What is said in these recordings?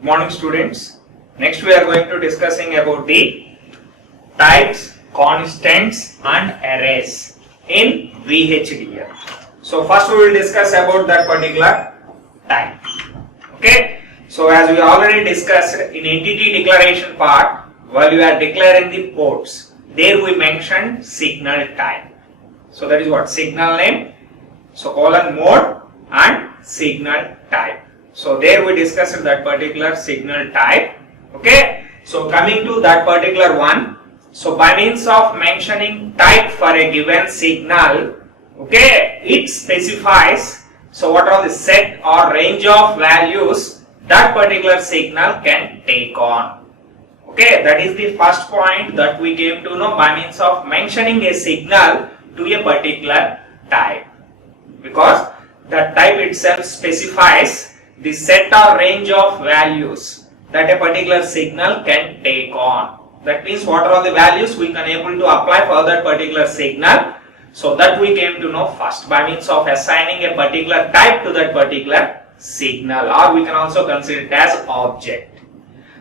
Morning students. Next we are going to discussing about the types, constants and arrays in VHDL. So first we will discuss about that particular type. Okay. So as we already discussed in entity declaration part, while we are declaring the ports, there we mentioned signal type. So that is what signal name, so colon mode and signal type. So there we discussed that particular signal type. Okay. So coming to that particular one. So by means of mentioning type for a given signal, okay, it specifies so what are the set or range of values that particular signal can take on. Okay, that is the first point that we came to know by means of mentioning a signal to a particular type, because the type itself specifies the set or range of values that a particular signal can take on. That means what are the values we can able to apply for that particular signal. So that we came to know first by means of assigning a particular type to that particular signal, or we can also consider it as object.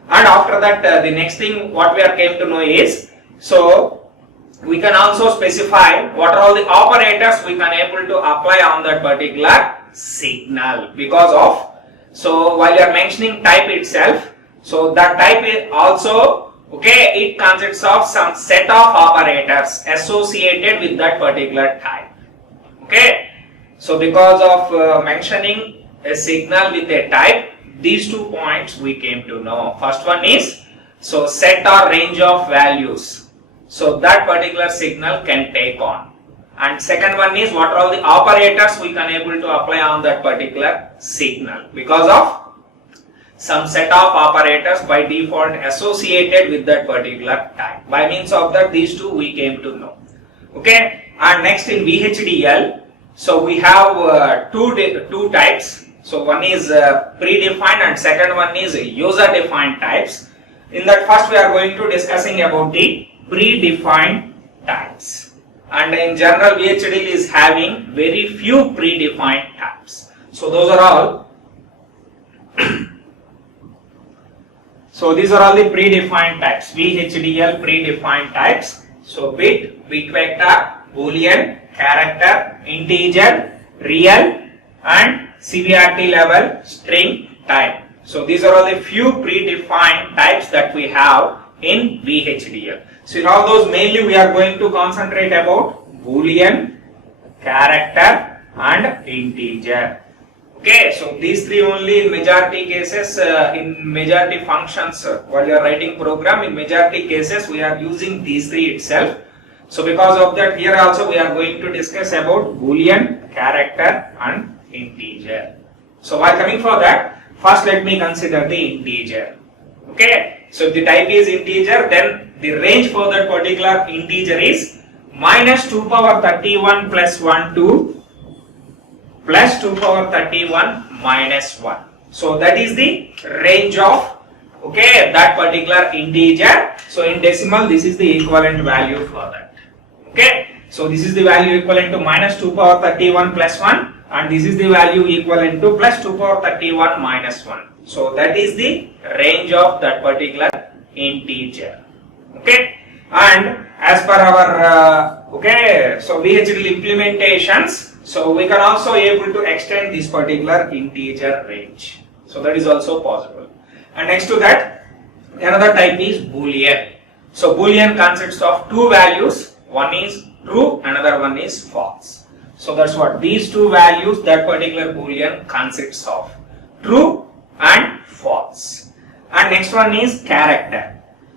And after that the next thing what we are came to know is, so we can also specify what are all the operators we can able to apply on that particular signal, because of, so while you are mentioning type itself, so that type is also, okay, it consists of some set of operators associated with that particular type. Okay, so because of mentioning a signal with a type, these 2 points we came to know. First one is, so set or range of values, so that particular signal can take on. And second one is what are all the operators we can able to apply on that particular signal, because of some set of operators by default associated with that particular type. By means of that, these two we came to know. Okay. And next in VHDL, so we have two types. So one is predefined and second one is user defined types. In that first we are going to discussing about the predefined types. And in general VHDL is having very few predefined types. So those are all. So these are all the predefined types, VHDL predefined types. So bit, bit vector, boolean, character, integer, real and CVRT level, string type. So these are all the few predefined types that we have in VHDL. So in all those mainly we are going to concentrate about boolean, character and integer. Okay, so these three only in majority cases, in majority functions while you are writing program, in majority cases we are using these three itself. So because of that, here also we are going to discuss about boolean, character and integer. So while coming for that, first let me consider the integer. Okay, so if the type is integer, then the range for that particular integer is minus 2 power 31 plus 1 to plus 2 power 31 minus 1. So that is the range of, okay, that particular integer. So in decimal this is the equivalent value for that. Okay, so this is the value equivalent to minus 2 power 31 plus 1 and this is the value equivalent to plus 2 power 31 minus 1. So that is the range of that particular integer. Okay, and as per our okay, so VHDL implementations, so we can also able to extend this particular integer range. So that is also possible. And next to that, another type is boolean. So boolean consists of two values. One is true, another one is false. So that's what these two values that particular boolean consists of, true and false. And next one is character.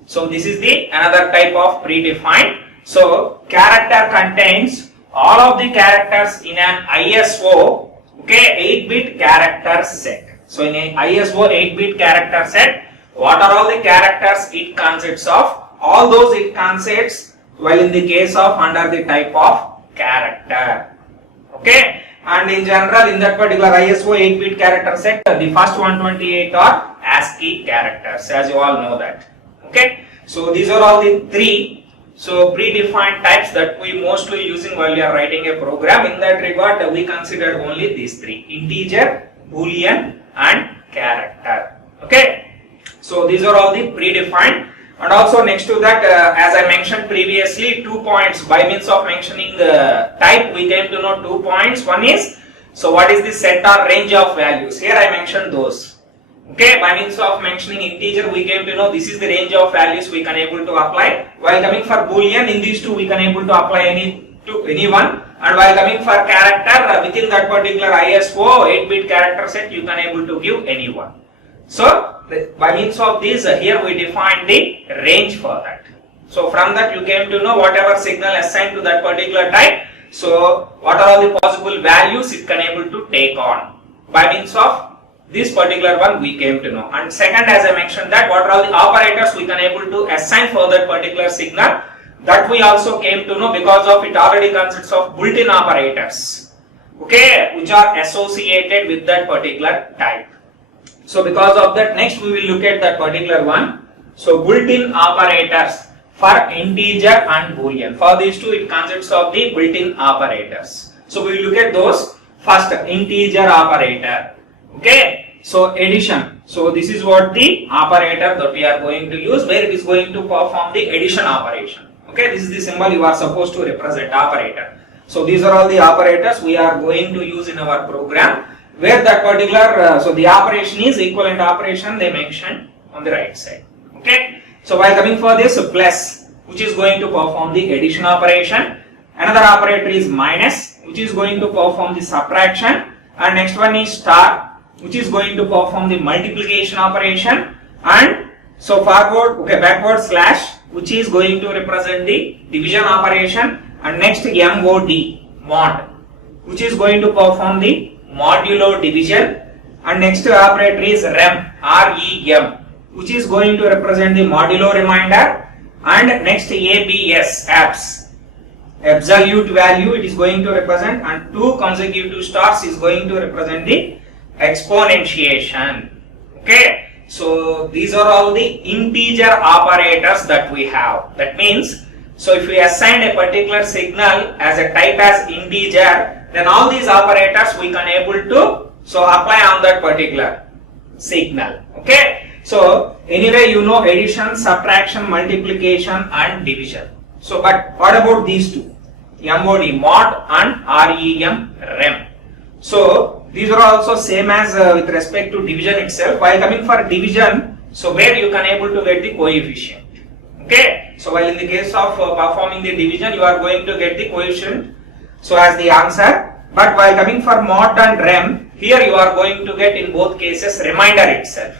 So this is the another type of predefined. So character contains all of the characters in an ISO, okay, 8-bit character set. So in an ISO 8-bit character set, what are all the characters it consists of? All those it consists, well, in the case of under the type of character. Okay, and in general in that particular ISO 8-bit character set, the first 128 are ASCII characters, as you all know that. Okay, so these are all the three so predefined types that we mostly using while we are writing a program. In that regard, we considered only these three: integer, boolean and character. Okay, So these are all the predefined. And also next to that, as I mentioned previously, 2 points by means of mentioning the type, we came to know 2 points. One is, so what is the set or range of values? Here I mentioned those. Okay, by means of mentioning integer, we came to know this is the range of values we can able to apply. While coming for boolean, in these two we can able to apply anyone. And while coming for character, within that particular ISO 8-bit character set, you can able to give anyone. So by means of this, here we define the range for that. So from that you came to know whatever signal assigned to that particular type. So what are all the possible values it can able to take on. By means of this particular one we came to know. And second, as I mentioned, that what are all the operators we can able to assign for that particular signal, that we also came to know because of it already consists of built-in operators, okay, which are associated with that particular type. So because of that, next we will look at that particular one. So built-in operators for integer and boolean. For these two, it consists of the built-in operators. So we will look at those. First, integer operator. Okay, so addition. So this is what the operator that we are going to use, where it is going to perform the addition operation. Okay, this is the symbol you are supposed to represent, operator. So these are all the operators we are going to use in our program, where that particular, so the operation is equivalent operation they mentioned on the right side. Okay, so while coming for this, plus, which is going to perform the addition operation. Another operator is minus, which is going to perform the subtraction. And next one is star, which is going to perform the multiplication operation. And so forward, okay, backward slash, which is going to represent the division operation. And next mod, which is going to perform the modulo division. And next operator is rem, which is going to represent the modulo remainder. And next abs, absolute value it is going to represent, and 2 consecutive stars is going to represent the exponentiation. Okay, so these are all the integer operators that we have. That means, so if we assign a particular signal as a type as integer, then all these operators we can able to so apply on that particular signal. Okay, so anyway you know addition, subtraction, multiplication and division. So but what about these two, mod and rem? So these are also same as with respect to division itself. While coming for division, so where you can able to get the coefficient. Okay, so while in the case of performing the division, you are going to get the coefficient so as the answer. But while coming for mod and rem, here you are going to get in both cases remainder itself.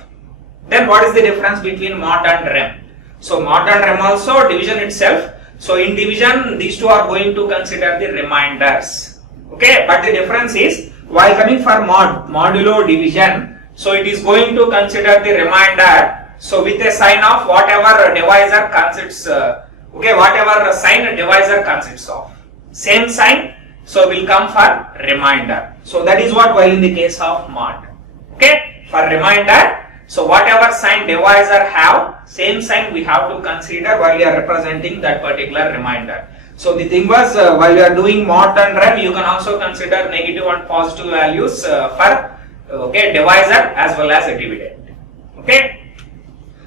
Then what is the difference between mod and rem? So mod and rem also division itself. So in division, these two are going to consider the remainders. Okay, but the difference is, while coming for modulo division, so it is going to consider the remainder, so with a sign of whatever divisor consists, okay, whatever sign divisor consists of, same sign, so will come for remainder. So that is what while in the case of mod. Okay, for remainder, so whatever sign divisor have, same sign we have to consider while we are representing that particular remainder. So the thing was, while you are doing mod and rem, you can also consider negative and positive values for okay divisor as well as a dividend. Okay,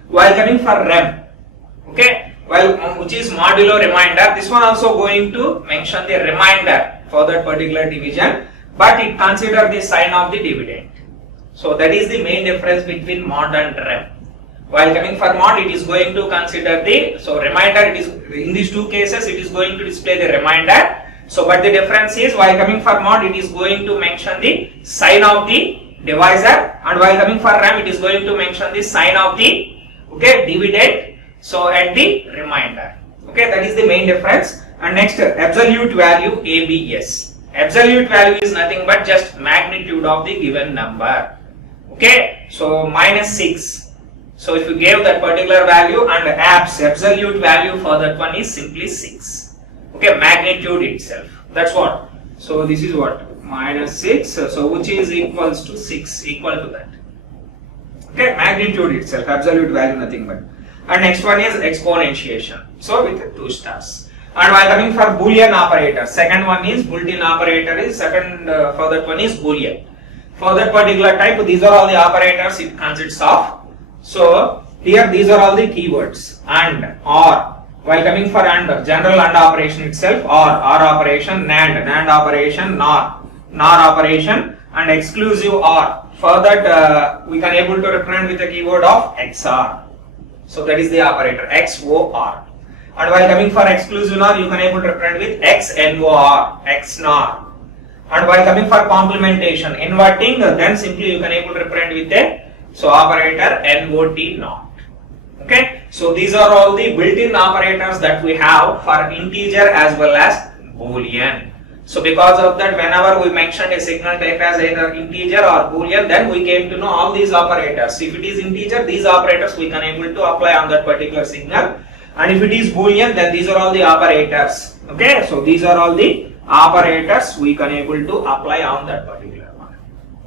while coming for rem, okay, while which is modulo remainder, this one also going to mention the remainder for that particular division, but it consider the sign of the dividend. So that is the main difference between mod and rem. While coming for mod, it is going to consider the, so remainder, it is in these two cases it is going to display the remainder. So but the difference is, while coming for mod, it is going to mention the sign of the divisor, and while coming for rem, it is going to mention the sign of the okay dividend, so at the remainder. Okay, that is the main difference. And next, absolute value abs. Absolute value is nothing but just magnitude of the given number. Okay, so -6. So if you gave that particular value, and absolute value for that one is simply 6. Okay, magnitude itself. That's what. So this is what, -6. So which is equals to 6, equal to that. Okay, magnitude itself, absolute value nothing but. And next one is exponentiation. So with 2 stars. And while coming for boolean operator, second one is built-in operator is second for that one is boolean. For that particular type, these are all the operators it consists of. So here these are all the keywords: and, or. While coming for and, general and operation itself, or operation, NAND operation, NOR operation, and exclusive OR. For that we can able to represent with the keyword of XOR. So that is the operator XOR. And while coming for exclusive NOR, you can able to represent with XNOR, XNOR. And while coming for complementation, inverting, then simply you can able to represent with a operator NOT, not. Okay, so these are all the built-in operators that we have for integer as well as boolean. So because of that, whenever we mentioned a signal type as either integer or boolean, then we came to know all these operators. If it is integer, these operators we can able to apply on that particular signal, and if it is boolean, then these are all the operators. Okay, so these are all the operators we can able to apply on that particular one.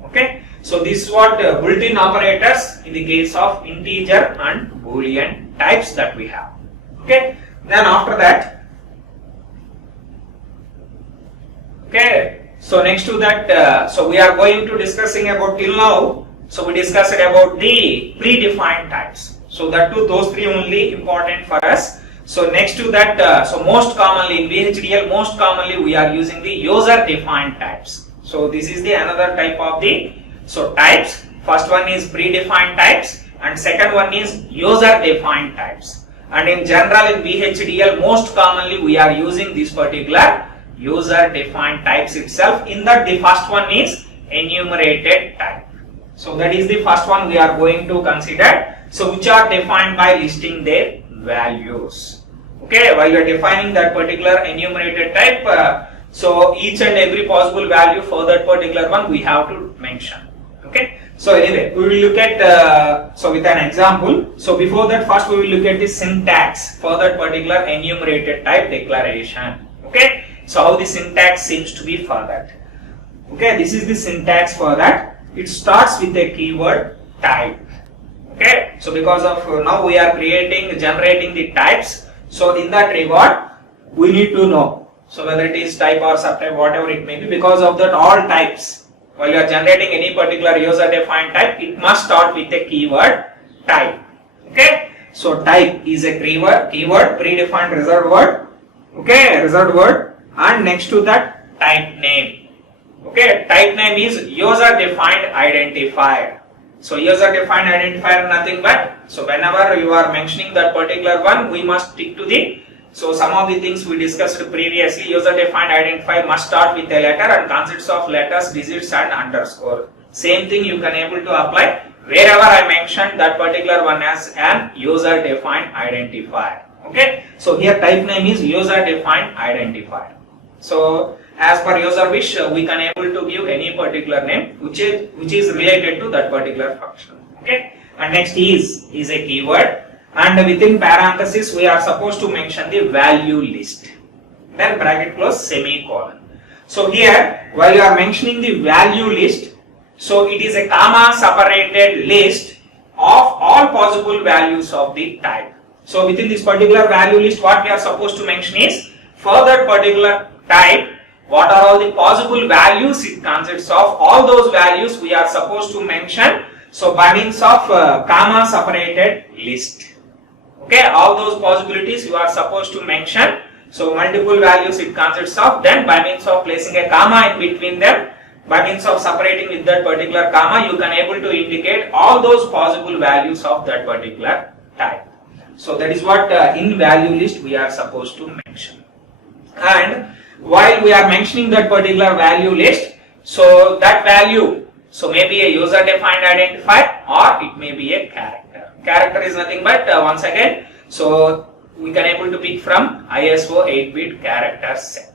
Okay. So this is what built-in operators in the case of integer and boolean types that we have. Okay. Then after that, okay. So next to that, so we are going to discussing about till now. So we discussed about the predefined types. So that too, those three only important for us. So next to that, so most commonly in VHDL, most commonly we are using the user-defined types. So this is the another type of the types. First one is predefined types and second one is user-defined types. And in general in VHDL, most commonly we are using this particular user-defined types itself. In that, the first one is enumerated type. So that is the first one we are going to consider. So which are defined by listing their values. Okay, while you are defining that particular enumerated type, so each and every possible value for that particular one we have to mention. Okay, so anyway, we will look at so with an example. So before that, first we will look at the syntax for that particular enumerated type declaration. Okay, so how the syntax seems to be for that. Okay, this is the syntax for that. It starts with a keyword type. Okay, so because of now we are generating the types. So in that regard, we need to know. So whether it is type or subtype, whatever it may be, because of that all types. While you are generating any particular user-defined type, it must start with a keyword type. Okay, so type is a keyword, predefined reserved word. Okay, reserved word, and next to that type name. Okay, type name is user-defined identifier. So user-defined identifier nothing but, so whenever you are mentioning that particular one, we must stick to the. So some of the things we discussed previously, user-defined identifier must start with a letter and consists of letters, digits and underscore. Same thing you can able to apply wherever I mentioned that particular one as an user-defined identifier. Okay, so here type name is user-defined identifier. So as per user wish, we can able to give any particular name which is related to that particular function. Okay, and next is a keyword. And within parenthesis, we are supposed to mention the value list. Then bracket close, semicolon. So here, while you are mentioning the value list, so it is a comma separated list of all possible values of the type. So within this particular value list, what we are supposed to mention is, for that particular type, what are all the possible values it consists of. All those values we are supposed to mention. So by means of comma separated list. Okay, all those possibilities you are supposed to mention. So multiple values it consists of. Then by means of placing a comma in between them, by means of separating with that particular comma, you can able to indicate all those possible values of that particular type. So that is what in value list we are supposed to mention. And while we are mentioning that particular value list, so that value, so maybe a user defined identifier or it may be a character. Character is nothing but once again, so we can able to pick from ISO 8-bit character set.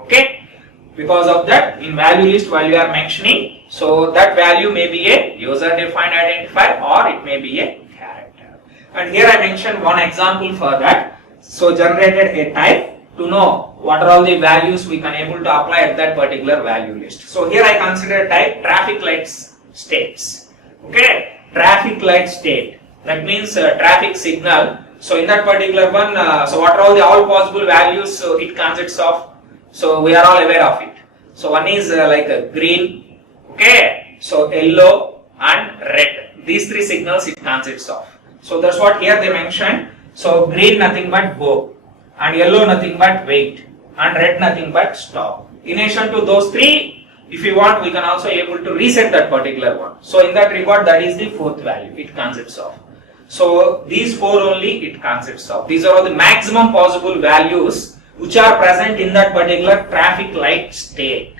Okay, because of that in value list while we are mentioning, so that value may be a user defined identifier or it may be a character. And here I mentioned one example for that. So generated a type to know what are all the values we can able to apply at that particular value list. So here I consider type traffic lights states. Okay, traffic light state, that means traffic signal. So in that particular one, so what are all possible values it consists of. So we are all aware of it. So one is like a green, okay, so yellow, and red. These three signals it consists of. So that's what here they mentioned. So green nothing but go, and yellow nothing but wait, and red nothing but stop. In addition to those three, if you want, we can also able to reset that particular one. So in that regard, that is the fourth value it consists of. So these four only it consists of. These are all the maximum possible values which are present in that particular traffic light state.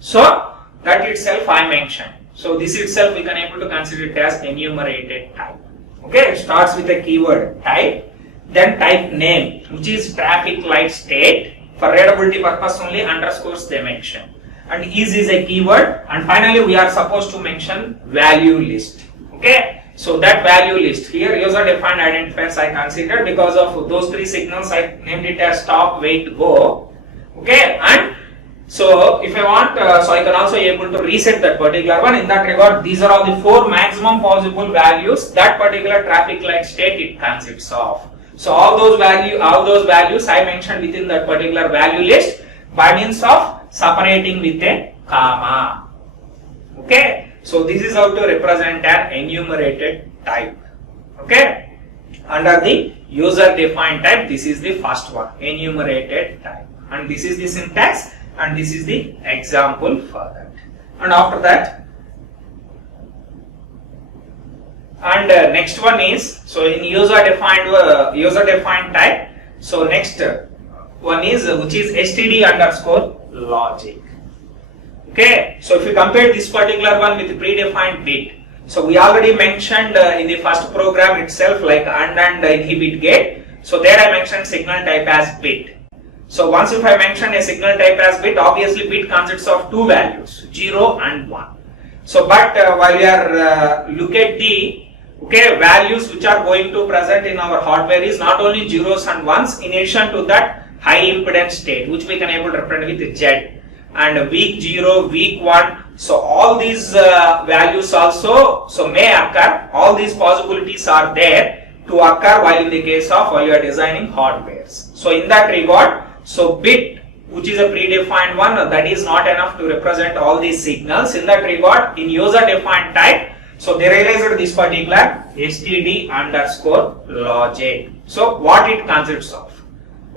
So that itself I mentioned. So this itself we can able to consider it as enumerated type. Okay, it starts with a keyword type, then type name, which is traffic light state. For readability purpose only underscores they mention. And is a keyword, and finally we are supposed to mention value list. Okay, so that value list here user defined identifiers I considered because of those three signals I named it as stop, wait, go. Okay, and so if I want, so I can also able to reset that particular one. In that regard, these are all the four maximum possible values that particular traffic light state it consists of. So all those values I mentioned within that particular value list by means of separating with a comma. Okay, so this is how to represent an enumerated type. Okay, under the user defined type, this is the first one, enumerated type, and this is the syntax. And this is the example for that. And after that, and next one is, so in user defined type, so next one is which is std underscore logic. Okay, so if you compare this particular one with the predefined bit, so we already mentioned in the first program itself like and inhibit gate. So there I mentioned signal type as bit. So once if I mention a signal type as bit, obviously bit consists of two values, 0 and 1. So but while we are look at the values which are going to present in our hardware is not only zeros and ones, in addition to that high impedance state which we can able to represent with Z, and weak 0, weak 1. So all these values also may occur. All these possibilities are there to occur while in the case of while you are designing hardwares. So in that regard, so bit which is a predefined one, that is not enough to represent all these signals. In that regard, in user defined type, so they realized this particular std underscore logic. So what it consists of?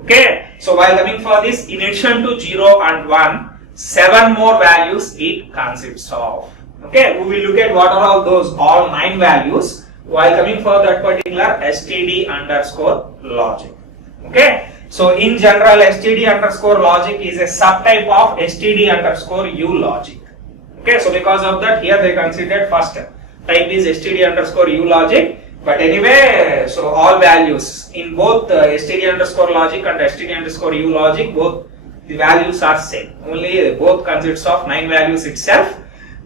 Okay, so while coming for this, in addition to 0 and 1, 7 more values it consists of. Okay, we will look at what are all those, all 9 values while coming for that particular std underscore logic. Okay, so in general std underscore logic is a subtype of std underscore u logic. Okay, so because of that here they considered first type is std underscore u logic. But anyway, so all values in both std underscore logic and std underscore u logic, both the values are same. Only both consists of 9 values itself.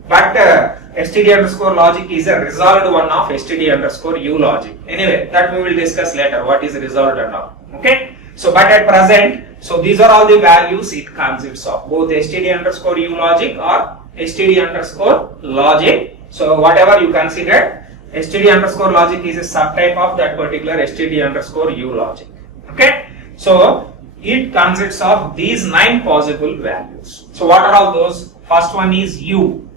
But std underscore logic is a resolved one of std underscore u logic. Anyway, that we will discuss later. What is resolved and all. Okay. So, but at present, so these are all the values it consists of, both std underscore u logic or std underscore logic. So whatever you consider, std underscore logic is a subtype of that particular std underscore u logic. Okay. So it consists of these 9 possible values. So what are all those? First one is u.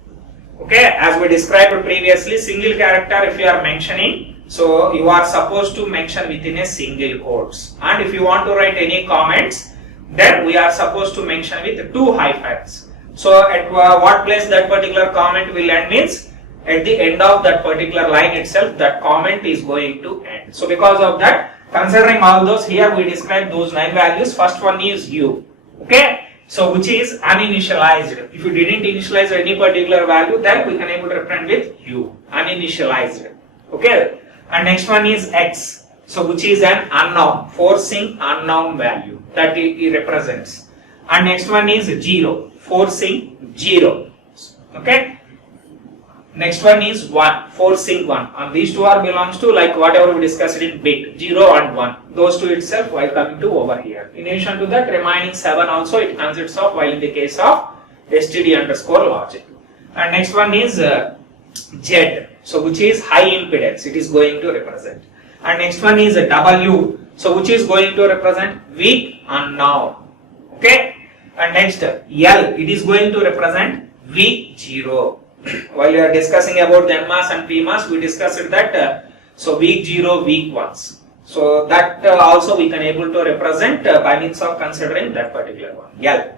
Okay, as we described previously, single character if you are mentioning, so you are supposed to mention within a single quotes, and if you want to write any comments, then we are supposed to mention with 2 hyphens. So at what place that particular comment will end means at the end of that particular line itself that comment is going to end. So because of that, considering all those, here we describe those 9 values. First one is u. Okay, so which is uninitialized. If you didn't initialize any particular value, then we can able to represent with u, uninitialized. Okay, and next one is x, so which is an unknown, forcing unknown value that it represents. And next one is 0, forcing 0. Okay, next one is 1, forcing 1, and these two are belongs to like whatever we discussed in bit, 0 and 1, those two itself while coming to over here. In addition to that, remaining 7 also it consists of while in the case of std underscore logic. And next one is z, so which is high impedance it is going to represent. And next one is w, so which is going to represent weak unknown. Okay, and next l, it is going to represent weak 0. while we are discussing about Janmas and PMAS, we discussed that so week 0, week 1s. So that also we can able to represent by means of considering that particular one, L.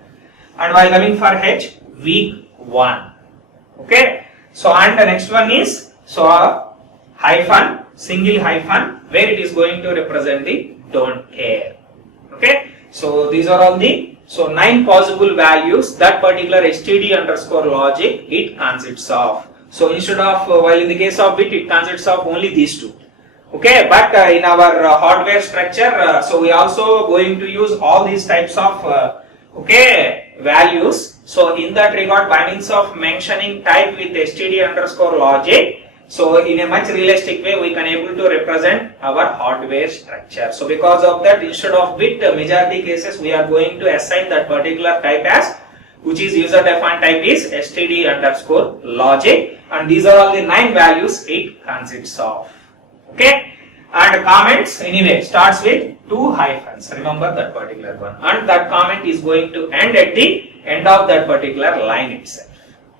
And while coming for H, week 1. Okay. So and the next one is so hyphen, single hyphen, where it is going to represent the don't care. Okay. So these are all the 9 possible values that particular std underscore logic it consists of. So instead of while in the case of bit it consists of only these 2. Okay, but in our hardware structure, so we also going to use all these types of values. So in that regard, by means of mentioning type with std underscore logic, so in a much realistic way we can able to represent our hardware structure. So because of that, instead of bit, majority cases we are going to assign that particular type as, which is user defined type is std underscore logic, and these are all the 9 values it consists of. Okay, and comments anyway starts with 2 hyphens. Remember that particular one, and that comment is going to end at the end of that particular line itself.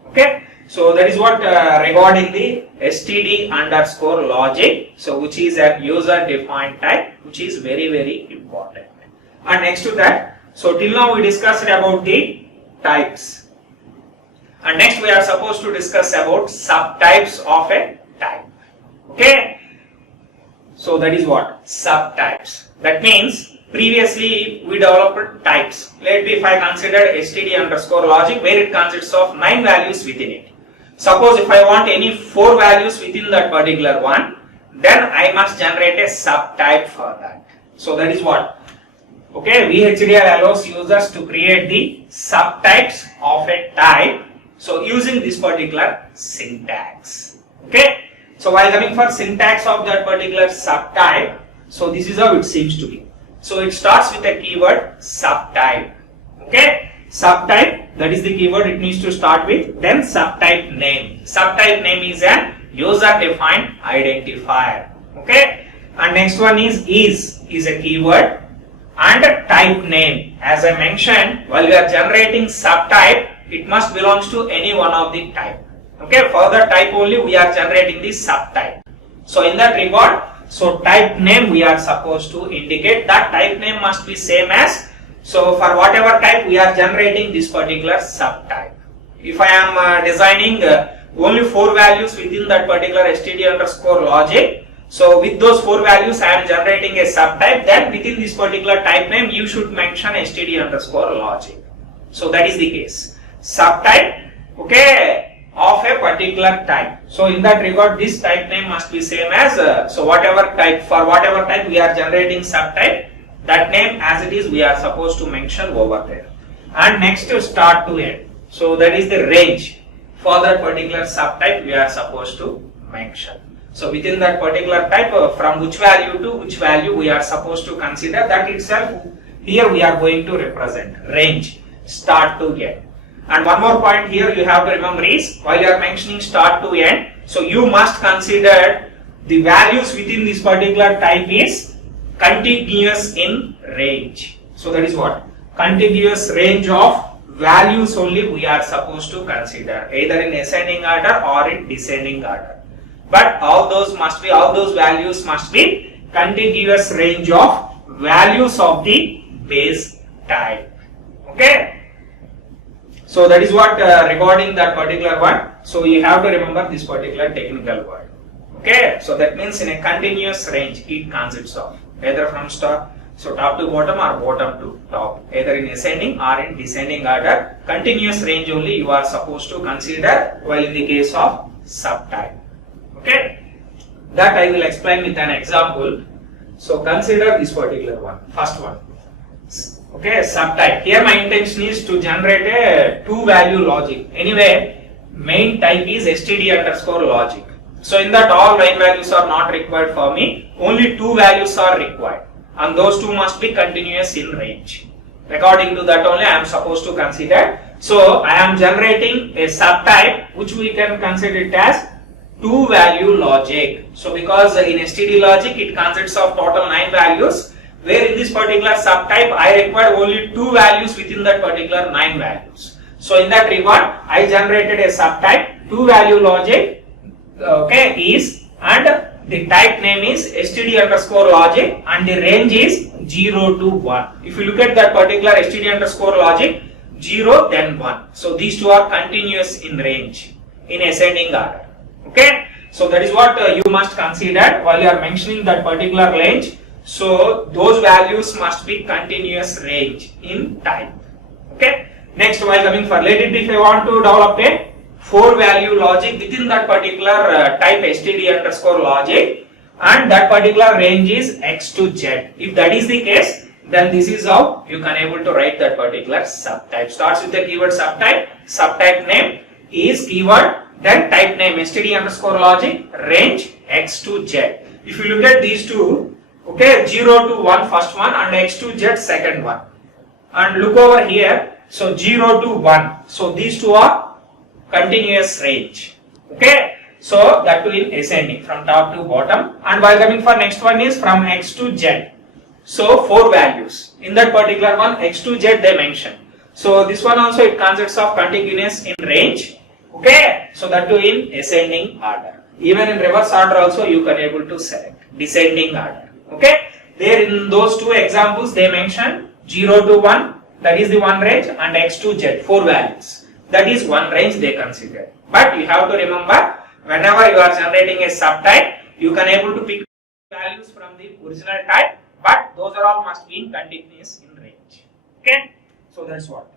Okay, so that is what regarding the std underscore logic. So which is a user defined type, which is very very important. And next to that, so till now we discussed about the types, and next we are supposed to discuss about subtypes of a type. Okay. So that is what? Subtypes. That means previously we developed types. Let me if I consider std underscore logic where it consists of 9 values within it. Suppose if I want any 4 values within that particular one, then I must generate a subtype for that. So that is what? Okay, VHDL allows users to create the subtypes of a type. So using this particular syntax. Okay. So while coming for syntax of that particular subtype, so this is how it seems to be. So it starts with a keyword subtype. Okay, subtype, that is the keyword it needs to start with. Then subtype name. Subtype name is an user defined identifier. Okay, and next one is a keyword, and type name. As I mentioned, while we are generating subtype, it must belongs to any one of the type. Okay, for the type only we are generating the subtype. So in that regard, so type name we are supposed to indicate that type name must be same as, so for whatever type we are generating this particular subtype. If I am designing only 4 values within that particular std underscore logic, so with those 4 values I am generating a subtype, then within this particular type name you should mention std underscore logic. So that is the case. Subtype, okay, of a particular type. So in that regard, this type name must be same as, so whatever type, for whatever type we are generating subtype, that name as it is we are supposed to mention over there. And next to start to end. So that is the range for that particular subtype we are supposed to mention. So within that particular type, from which value to which value we are supposed to consider, that itself here we are going to represent range, start to end. And one more point here you have to remember is, while you are mentioning start to end, so you must consider the values within this particular type is contiguous in range. So that is what? Contiguous range of values only we are supposed to consider, either in ascending order or in descending order. But all those values must be contiguous range of values of the base type. Okay. So that is what regarding that particular one. So you have to remember this particular technical word. Okay. So that means in a continuous range it consists of either from top to bottom or bottom to top, either in ascending or in descending order. Continuous range only you are supposed to consider while in the case of subtype. Okay. That I will explain with an example. So consider this particular one, first one. Okay, subtype. Here my intention is to generate a 2-value logic. Anyway, main type is std underscore logic. So in that all 9 values are not required for me. Only 2 values are required. And those 2 must be continuous in range. According to that only I am supposed to consider. So I am generating a subtype which we can consider it as 2-value logic. So because in std logic it consists of total 9 values, where in this particular subtype I require only 2 values within that particular 9 values. So in that regard I generated a subtype two value logic, okay, is, and the type name is std underscore logic, and the range is 0 to 1. If you look at that particular std underscore logic, 0 then 1. So these two are continuous in range in ascending order. Okay, so that is what you must consider while you are mentioning that particular range. So those values must be continuous range in type. Okay, next, while coming for, let it be, if I want to develop a 4 value logic within that particular type std underscore logic, and that particular range is x to z. If that is the case, then this is how you can able to write that particular subtype. Starts with the keyword subtype, subtype name is keyword, then type name std underscore logic, range x to z. If you look at these two, okay, 0 to 1 first one and x to z second one, and look over here, so 0 to 1, so these two are continuous range. Okay, so that too in ascending from top to bottom. And while coming for next one is from x to z, so 4 values in that particular one, x to z they mention. So this one also it consists of continuous in range. Okay, so that too in ascending order. Even in reverse order also you can able to select descending order. Okay, there in those two examples they mention 0 to 1, that is the one range, and x to z 4 values, that is one range they consider. But you have to remember, whenever you are generating a subtype, you can able to pick values from the original type, but those are all must be in continuous in range. Okay, so that's what.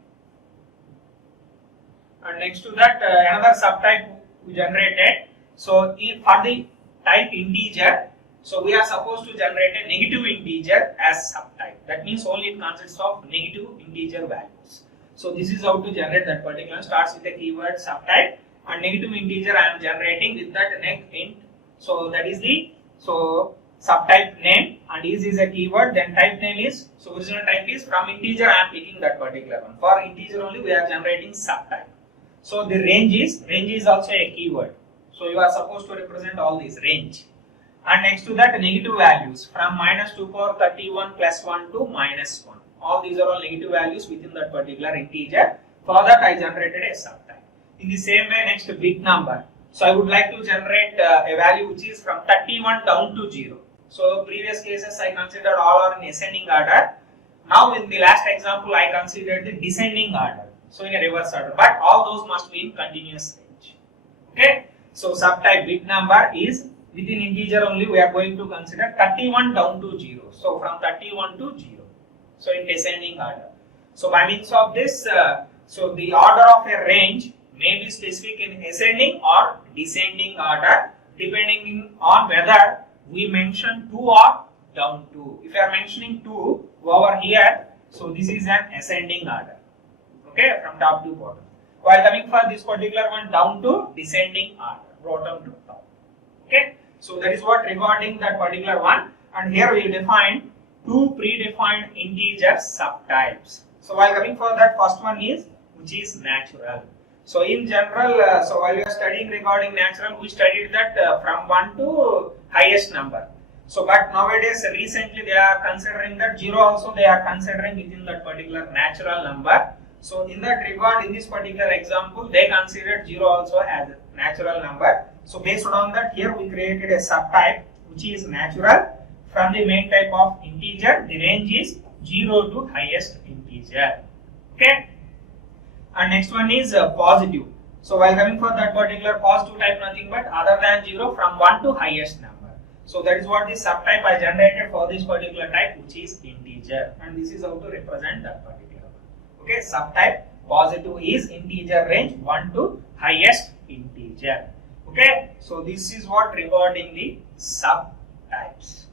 And next to that, another subtype we generated. So if for the type integer, so we are supposed to generate a negative integer as subtype. That means only it consists of negative integer values. So this is how to generate that particular. Starts with the keyword subtype, and negative integer I am generating with that neg int. So that is the subtype name, and is a keyword. Then type name is, so original type is, from integer I am picking that particular one. For integer only we are generating subtype. So the range is also a keyword. So you are supposed to represent all these range. And next to that, negative values from minus 2 power 31 plus 1 to minus 1. All these are all negative values within that particular integer. For that I generated a subtype. In the same way, next bit number. So I would like to generate a value which is from 31 down to 0. So previous cases I considered all are in ascending order. Now in the last example I considered the descending order. So in a reverse order. But all those must be in continuous range. Okay. So subtype bit number is within integer only we are going to consider 31 down to 0. So from 31 to 0. So in descending order. So by means of this, so the order of a range may be specific in ascending or descending order depending on whether we mention 2 or down 2. If you are mentioning 2 over here, so this is an ascending order. Okay, from top to bottom. While coming for this particular one down to descending order, bottom to top. Okay, so that is what regarding that particular one. And here we define 2 predefined integer subtypes. So while coming for that, first one is which is natural. So in general, so while you are studying regarding natural, we studied that from 1 to highest number. So but nowadays recently they are considering that 0 also they are considering within that particular natural number. So in that regard, in this particular example, they considered 0 also as a natural number. So based on that, here we created a subtype which is natural from the main type of integer. The range is 0 to highest integer. Okay. And next one is positive. So while coming for that particular positive type, nothing but other than 0 from 1 to highest number. So that is what the subtype I generated for this particular type, which is integer. And this is how to represent that particular one. Okay, subtype positive is integer range 1 to highest integer. Okay, so this is what regarding the subtypes.